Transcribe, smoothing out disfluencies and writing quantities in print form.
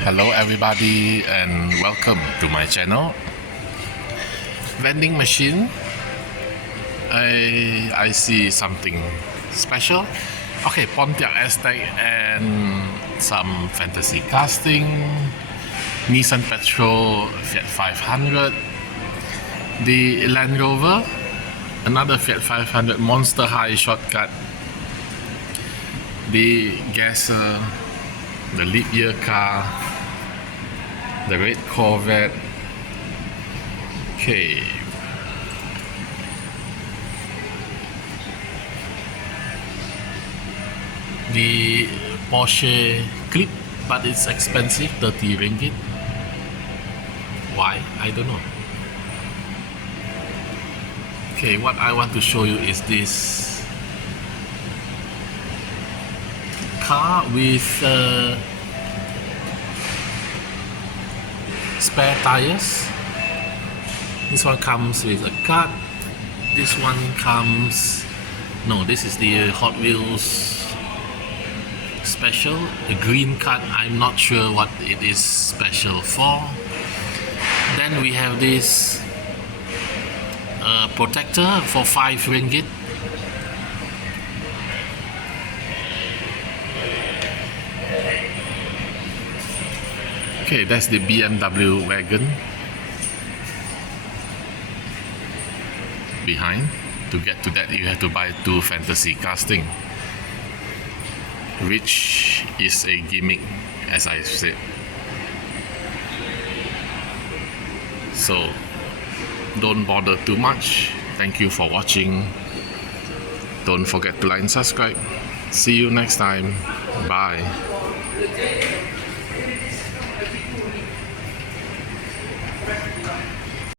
Hello everybody and welcome to my channel. Vending machine. I see something special. Okay, Pontiac Aztec and some fantasy casting, Nissan Petrol Fiat 500, the Land Rover, another Fiat 500 Monster High shortcut, the Gasser, the leap year car, the red Corvette. Okay. The Porsche Clip, but it's expensive, 30 ringgit. Why? I don't know. Okay, what I want to show you is this car with spare tires. This one comes with a cut. This one comes, no, this is the Hot Wheels special, the green cut. I'm not sure what it is special for. Then we have this protector for 5 ringgit. Okay, that's the BMW wagon behind. To get to that, you have to buy 2 fantasy casting, which is a gimmick, as I said. So don't bother too much. Thank you for watching. Don't forget to like and subscribe. See you next time. Bye.